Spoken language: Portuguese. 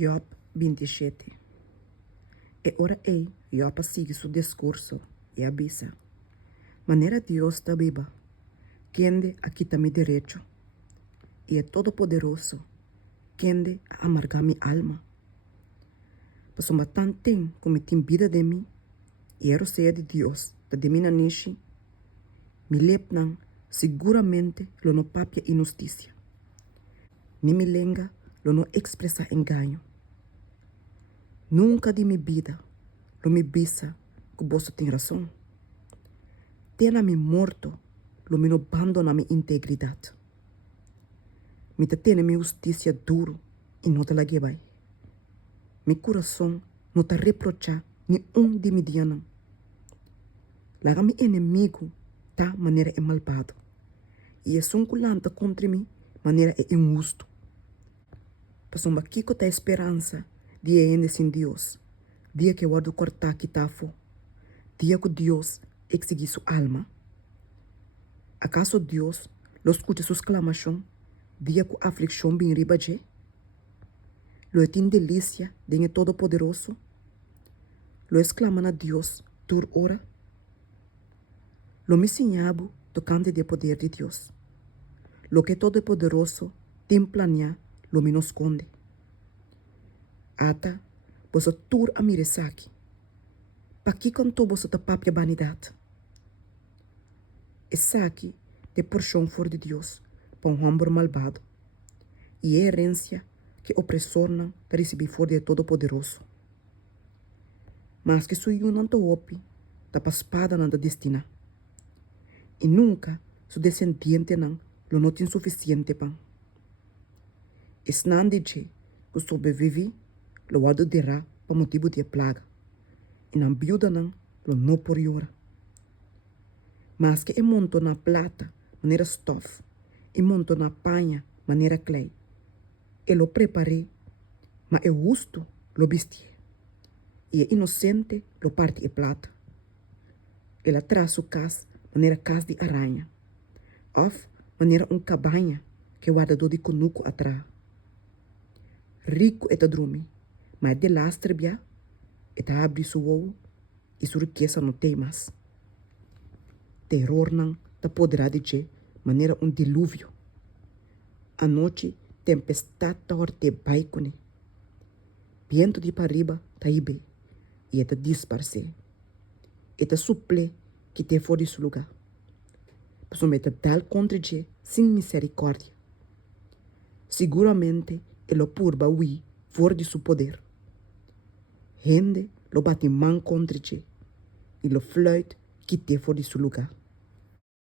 Job 27. E ora Job sigue su discurso y avisa: manera Dios está viva, quien de a quita mi derecho, y es todopoderoso, quien de a amargar mi alma. Pues uma tan tem como tem vida de mim, e ero sea de Dios, de mi nanishi, mi lepnan seguramente lo no papia injusticia, ni mi lenga lo no expresa engaño. Nunca de mi vida lo me bisa que vos tem razão. Tena mi morto lo me no abandona mi integridad. Me te tiene mi justicia duro y no te la llevai. Mi corazón no te reprocha ni un de mi diana. Laga mi enemigo ta manera é malvado. E é sunculanta contra mim manera é injusto. Pues uma kiko ta esperança dia ende sin Dios. Dia que guardo cortar kitafo. Dia que Dios exigir su alma. ¿Acaso Dios lo escucha sus clamación? Dia que aflicción bien ribaje? Lo etin delícia de Todo-Poderoso? Lo exclaman a Dios tur ora? Lo me señabo tocante de poder de Dios. Lo que Todo-Poderoso tem planea lo me nos esconde. Ata, vos tur a miresaki. Pa que cantou vos ta papia vanidad? Essa aqui de porção for de Deus para homem malvado, e é herência que opressor não receber for de Todo-Poderoso. Mas que sua não te opi, da espada não da destina, e nunca su descendiente não lo não tem suficiente pão. Es não de que sobrevive lo guardo dirá para motivo de plaga, e não viuda não lo por hora. Mas que monto na plata, maneira stuff, e monto na panha, maneira clay. E lo preparei, mas é justo, lo vesti. E é inocente, lo parte e plata. Ela traz su casa, maneira casa de aranha. Of, maneira cabanha, que guardador de conuco atrás. Rico é ta drumi, mas de lastre bia, é ta abrir su ovo, e su riqueza não tem mais. Terror não te poderá dizer maneira dilúvio. A noite, tempestade ta horte baicone. Viento de pariba ta ibe, e te disparse. E te suple que te for de su lugar. Pois me te dal contra je sem misericórdia. Seguramente, ele purba ui for de su poder. Gente lo bate man contra je, e lo fluit que te for de su lugar.